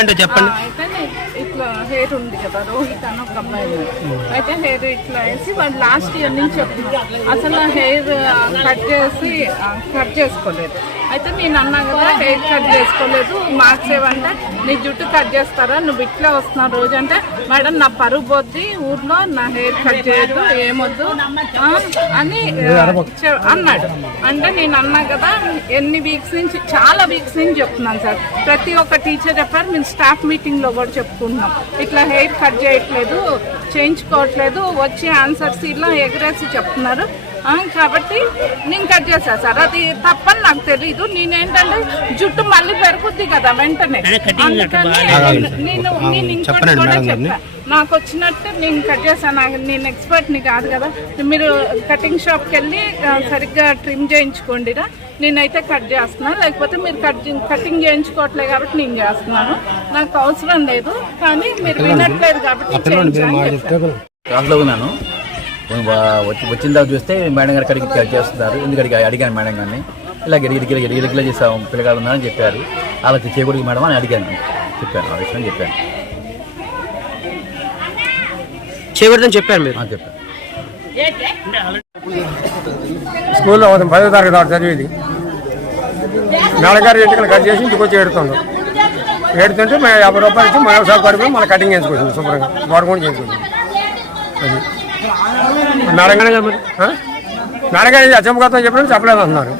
అంటే చెప్పండి. అయితే ఇట్లా హెయిర్ ఉంది కదా రోహిత్ అని ఒక అబ్బాయి అయితే హెయిర్ ఇట్లా వేసి వాడు లాస్ట్ ఇయర్ నుంచి చెప్తున్నాడు అసలు హెయిర్ కట్ చేసి కట్ చేసుకోలేదు. అయితే నేను అన్నా కదా హెయిర్ కట్ చేసుకోలేదు మార్క్స్ ఏమంటే నీ జుట్టు కట్ చేస్తారా? నువ్వు ఇట్లా వస్తున్నావు రోజు. అంటే మేడం నా పరుగు పోద్ది ఊర్లో నా హెయిర్ కట్ చేయదు ఏమొద్దు. అని చె- అన్నాడు. అంటే నేను అన్నా కదా ఎన్ని వీక్స్ నుంచి చాలా వీక్స్ నుంచి చెప్తున్నాను సార్. ప్రతి ఒక్క టీచర్ చెప్పారు మేము స్టాఫ్ మీటింగ్లో కూడా చెప్పుకుంటున్నాం. ఇట్లా హెయిర్ కట్ చేయట్లేదు చేయించుకోవట్లేదు వచ్చి ఆన్సర్స్ ఇలా ఎగరేసి చెప్తున్నారు. కాబట్టి నేను కట్ చేశా సార్. అది తప్పని నాకు తెలీదు. నేనేంటంటే జుట్టు మళ్ళీ పెరుగుద్ది కదా వెంటనే. అందుకని నేను- నేను నేను ఇంకోటి కూడా. చెప్పా. నాకు వచ్చినట్టు నేను కట్ చేశాను నాకు నేను ఎక్స్పర్ట్ని కాదు కదా. మీరు కటింగ్ షాప్కి వెళ్ళి సరిగ్గా ట్రిమ్ చేయించుకోండిరా. నేనైతే కట్ చేస్తున్నా. లేకపోతే మీరు కట్ కటింగ్ చేయించుకోవట్లేదు కాబట్టి నేను చేస్తున్నాను. నాకు అవసరం లేదు. కానీ మీరు వినట్లేదు కాబట్టి చేయించాను చెప్పాను. వచ్చి వచ్చిన తర్వాత చూస్తే మేడం గారు అక్కడికి కట్ చేస్తున్నారు. ఎందుకంటే అడిగాను మేడం గారిని. ఇలా గిరి గిరి గిరి గిరిగిలా చేసాం పిల్లగాడు ఉన్నారని చెప్పారు. అలా చేయకూడదు మేడం అని అడిగాను. చెప్పాను ఆ విషయం చెప్పాను చేయకూడదని చెప్పారు మీరు? ఆ, చెప్పాను స్కూల్లో అవుతాం పదో తరగతి దాకా చదివేది. మేడగారి ఇంటికి కట్ చేసి ఇంటికి వచ్చి ఏడుతుండ్రు. ఏడుతుంటే మేము యాభై రూపాయలు ఇచ్చి మా వ్యవసాయ పడిపోయి మళ్ళీ కటింగ్ చేసుకొచ్చింది శుభ్రంగా కూడా చేసుకొచ్చింది అది. నరంగానే చెప్పండి నరంగానే అచ్చమ్మకత్వం చెప్పడం చెప్పలేదు అన్నారు